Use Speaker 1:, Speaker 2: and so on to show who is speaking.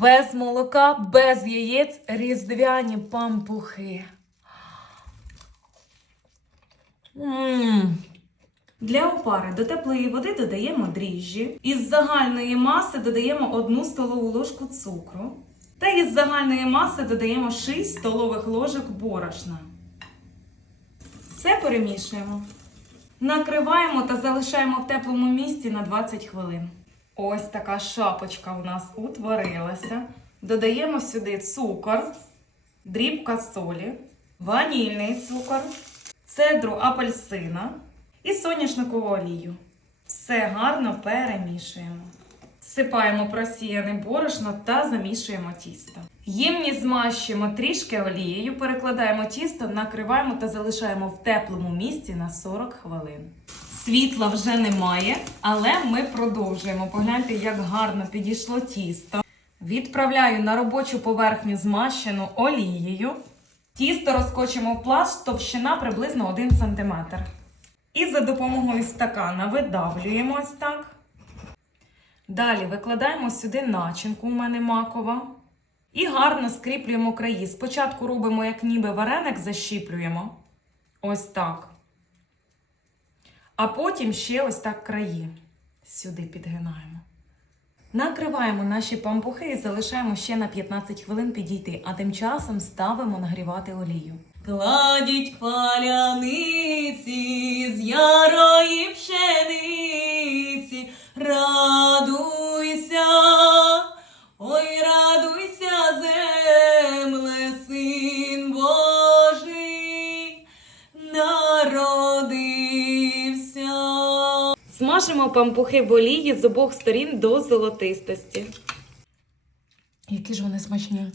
Speaker 1: без молока, без яєць, різдвяні пампухи. Мм.
Speaker 2: Для опари до теплої води додаємо дріжджі. Із загальної маси додаємо 1 столову ложку цукру. Та із загальної маси додаємо 6 столових ложок борошна. Все перемішуємо. Накриваємо та залишаємо в теплому місці на 20 хвилин. Ось така шапочка у нас утворилася. Додаємо сюди цукор, дрібка солі, ванільний цукор, цедру апельсина і соняшникову олію. Все гарно перемішуємо. Всипаємо просіяне борошно та замішуємо тісто. Ємність змащуємо трішки олією, перекладаємо тісто, накриваємо та залишаємо в теплому місці на 40 хвилин. Світла вже немає, але ми продовжуємо. Погляньте, як гарно підійшло тісто. Відправляю на робочу поверхню змащену олією. Тісто розкочимо в пласт, товщина приблизно 1 см. І за допомогою стакана видавлюємо ось так. Далі викладаємо сюди начинку, у мене макова. І гарно скріплюємо краї. Спочатку робимо, як ніби вареник защіплюємо. Ось так. А потім ще ось так краї. Сюди підгинаємо. Накриваємо наші пампухи і залишаємо ще на 15 хвилин підійти, а тим часом ставимо нагрівати олію. Кладіть паляниці з ярої пшениці, Смажимо пампухи в олії з обох сторін до золотистості.
Speaker 1: Які ж вони смачні.